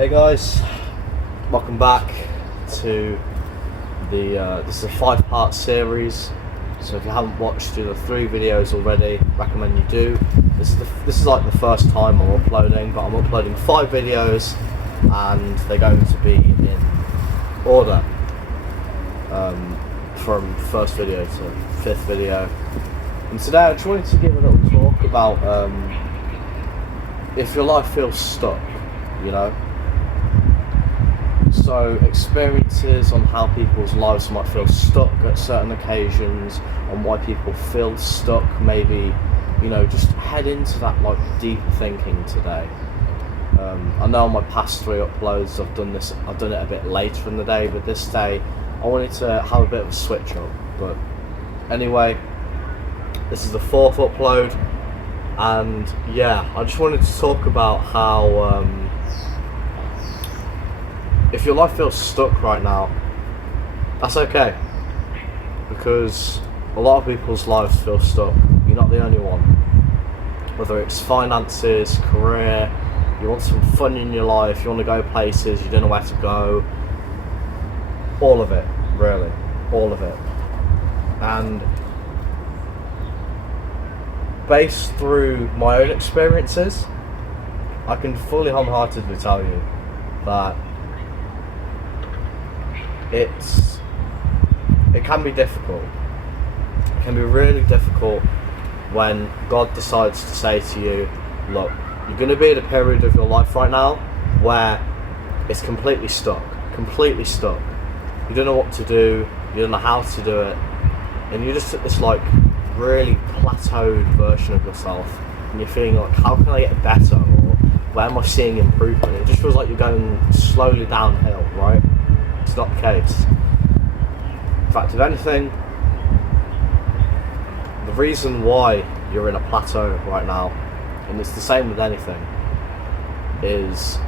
Hey guys, welcome back to this is a 5-part series. So if you haven't watched the 3 videos already, recommend you do. This is like the first time I'm uploading, but I'm uploading 5 videos, and they're going to be in order from first video to 5th video. And today I just wanted to give a little talk about if your life feels stuck, you know. So experiences on how people's lives might feel stuck at certain occasions, and why people feel stuck, maybe, you know, just head into that like deeper thinking today. I know on my past 3 uploads I've done it a bit later in the day, but this day I wanted to have a bit of a switch up. But anyway, this is the 4th upload, and yeah, I just wanted to talk about how if your life feels stuck right now, that's okay, because a lot of people's lives feel stuck. You're not the only one. Whether it's finances, career, you want some fun in your life, you want to go places, you don't know where to go, all of it, really, all of it. And based through my own experiences, I can fully wholeheartedly tell you that it can be difficult. It can be really difficult when God decides to say to you, look, you're going to be at a period of your life right now where it's completely stuck. You don't know what to do, you don't know how to do it, and you're just at this like really plateaued version of yourself, and you're feeling like, how can I get better, or where am I seeing improvement? It just feels like you're going slowly downhill, right? It's not the case. In fact, if anything, the reason why you're in a plateau right now, and it's the same with anything, is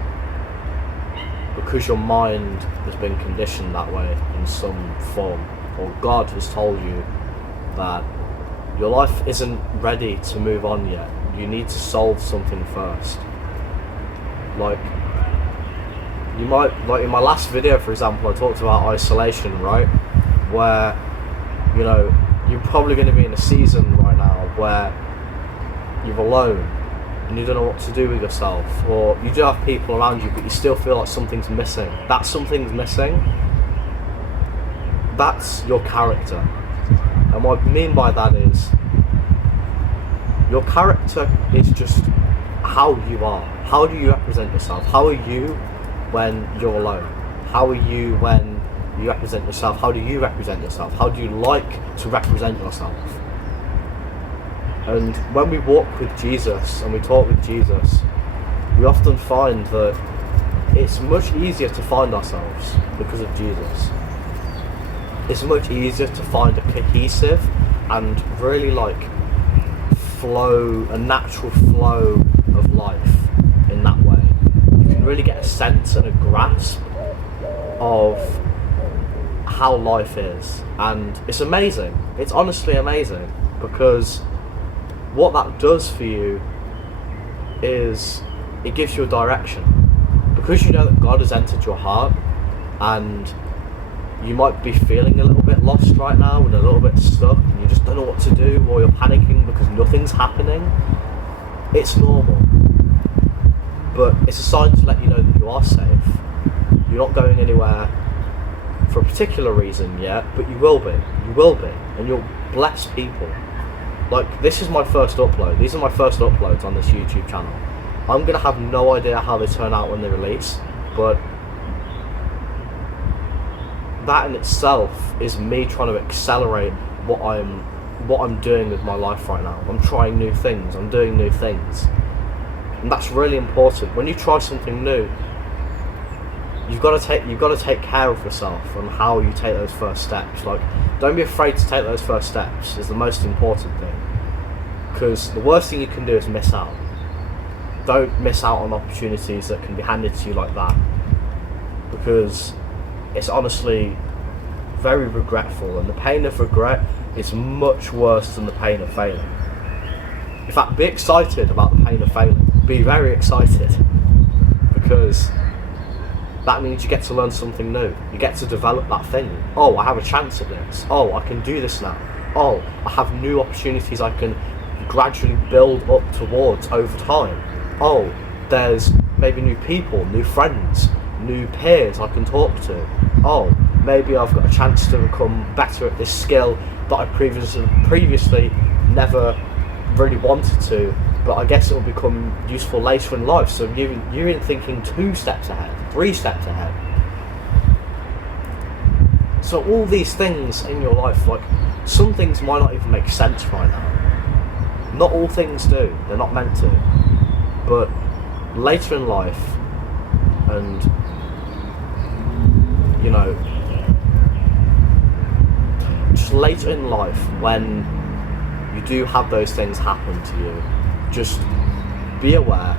because your mind has been conditioned that way in some form, or God has told you that your life isn't ready to move on yet. You need to solve something first. Like, you might, like in my last video, for example, I talked about isolation, right? Where, you know, you're probably going to be in a season right now where you're alone and you don't know what to do with yourself, or you do have people around you, but you still feel like something's missing. That something's missing, that's your character. And what I mean by that is, your character is just how you are. How do you represent yourself? How are you when you're alone? How are you when you represent yourself? How do you represent yourself? How do you like to represent yourself? And when we walk with Jesus and we talk with Jesus, we often find that it's much easier to find ourselves because of Jesus. It's much easier to find a cohesive and really like a natural flow of life in that way. You can really get a sense and a grasp of how life is, and it's amazing. It's honestly amazing, because what that does for you is it gives you a direction, because you know that God has entered your heart, and you might be feeling a little bit lost right now and a little bit stuck, and you just don't know what to do, or you're panicking because nothing's happening. It's normal, but it's a sign to let you know that you are safe. You're not going anywhere for a particular reason yet, but you will be, and you'll bless people. Like, this is my first upload, these are my first uploads on this YouTube channel. I'm going to have no idea how they turn out when they release, but that in itself is me trying to accelerate what I'm doing with my life right now. I'm trying new things, I'm doing new things, and that's really important. When you try something new, you've got to take care of yourself and how you take those first steps. Like, don't be afraid to take those first steps is the most important thing, because the worst thing you can do is miss out. Don't miss out on opportunities that can be handed to you like that, because it's honestly very regretful, and the pain of regret is much worse than the pain of failing. In fact, be excited about the pain of failing. Be very excited, because that means you get to learn something new. You get to develop that thing. Oh, I have a chance at this. Oh, I can do this now. Oh, I have new opportunities I can gradually build up towards over time. Oh, there's maybe new people, new friends, new peers I can talk to. Oh, maybe I've got a chance to become better at this skill that I previously never really wanted to, but I guess it will become useful later in life. So you're in thinking 2 steps ahead, 3 steps ahead. So all these things in your life, like, some things might not even make sense right now. Not all things do, they're not meant to. But later in life, and you know, just later in life, when you do have those things happen to you, just be aware,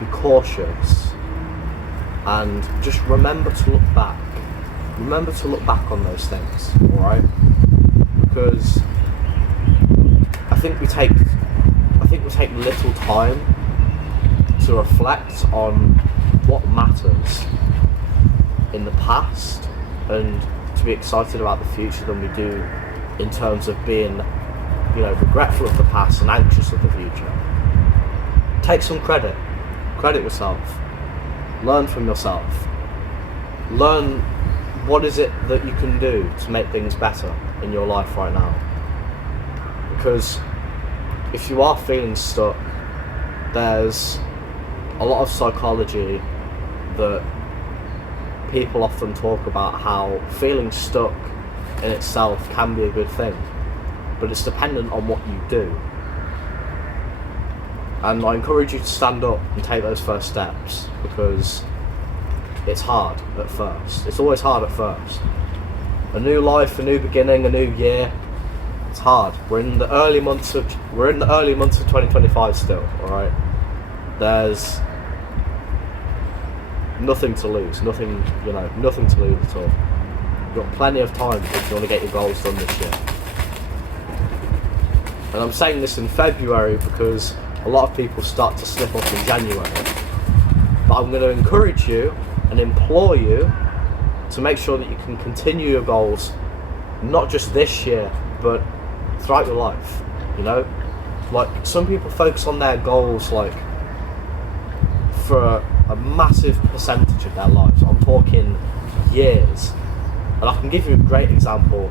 be cautious, and just remember to look back. Remember to look back on those things, alright? Because I think we take little time to reflect on what matters in the past and to be excited about the future than we do in terms of being, you know, regretful of the past and anxious of the future. Take some credit yourself, learn from yourself, learn what is it that you can do to make things better in your life right now. Because if you are feeling stuck, there's a lot of psychology that people often talk about, how feeling stuck in itself can be a good thing, but it's dependent on what you do. And I encourage you to stand up and take those first steps, because it's hard at first. It's always hard at first. A new life, a new beginning, a new year. It's hard. We're in the early months of 2025 still. All right. There's nothing to lose. Nothing to lose at all. You've got plenty of time if you want to get your goals done this year. And I'm saying this in February because a lot of people start to slip up in January. But I'm going to encourage you and implore you to make sure that you can continue your goals, not just this year, but throughout your life. You know, like, some people focus on their goals like for a massive percentage of their lives. I'm talking years. And I can give you a great example.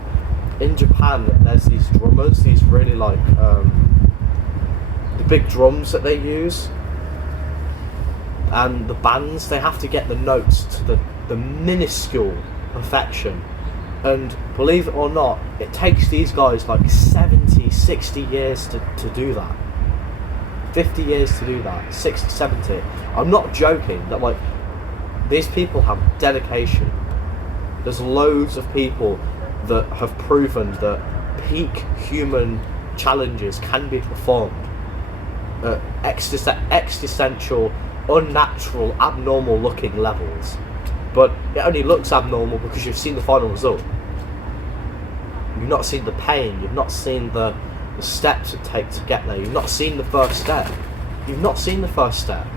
In Japan, there's these drummers, these really like the big drums that they use, and the bands, they have to get the notes to the minuscule perfection. And believe it or not, it takes these guys like 70, 60 years to do that. 50 years to do that, 60, 70. I'm not joking, that like, these people have dedication. There's loads of people that have proven that peak human challenges can be performed at existential, unnatural, abnormal looking levels. But it only looks abnormal because you've seen the final result. You've not seen the pain, you've not seen the steps it takes to get there, you've not seen the first step. You've not seen the first step.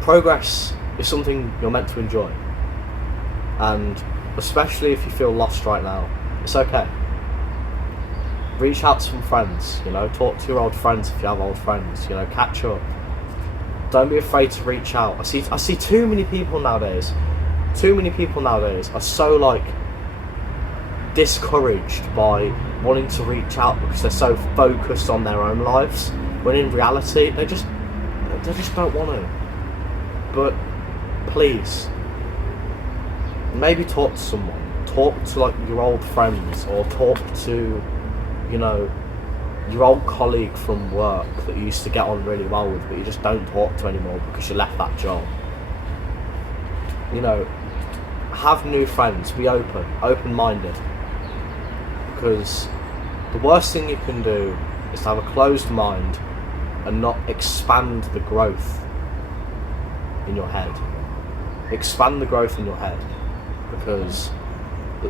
Progress is something you're meant to enjoy. And especially if you feel lost right now, it's okay. Reach out to some friends, you know, talk to your old friends if you have old friends, you know, catch up. Don't be afraid to reach out. I see too many people nowadays are so like discouraged by wanting to reach out because they're so focused on their own lives, when in reality they just don't want to. But please, maybe talk to someone. Talk to like your old friends, or talk to, you know, your old colleague from work that you used to get on really well with, but you just don't talk to anymore because you left that job. You know, have new friends, be open-minded. Because the worst thing you can do is to have a closed mind and not expand the growth in your head. Expand the growth in your head, because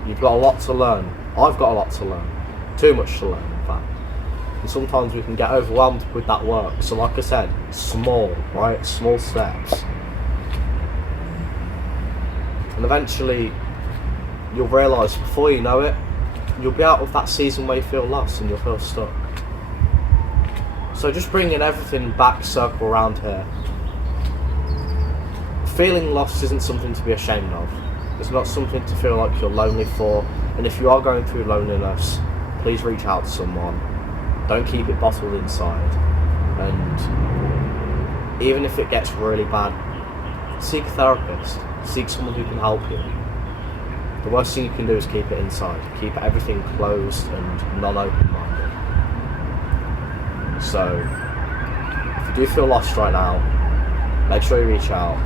you've got a lot to learn. I've got a lot to learn. Too much to learn, in fact. And sometimes we can get overwhelmed with that work. So like I said, small, right? Small steps. And eventually, you'll realise before you know it, you'll be out of that season where you feel lost and you'll feel stuck. So just bringing everything back, circle around here. Feeling lost isn't something to be ashamed of. It's not something to feel like you're lonely for. And if you are going through loneliness, please reach out to someone. Don't keep it bottled inside. And even if it gets really bad, seek a therapist. Seek someone who can help you. The worst thing you can do is keep it inside. Keep everything closed and non-open-minded. So, if you do feel lost right now, make sure you reach out.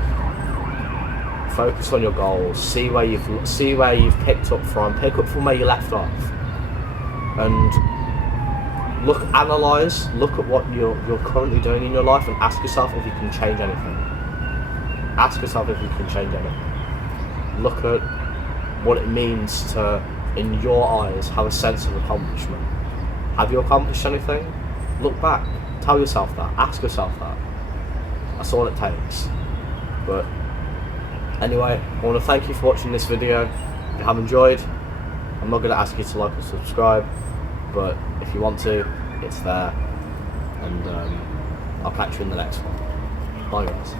Focus on your goals. See where you've picked up from. Pick up from where you left off. And analyse. Look at what you're currently doing in your life, and ask yourself if you can change anything. Ask yourself if you can change anything. Look at what it means to, in your eyes, have a sense of accomplishment. Have you accomplished anything? Look back. Tell yourself that. Ask yourself that. That's all it takes. But anyway, I want to thank you for watching this video. If you have enjoyed, I'm not going to ask you to like or subscribe, but if you want to, it's there. And I'll catch you in the next one. Bye guys.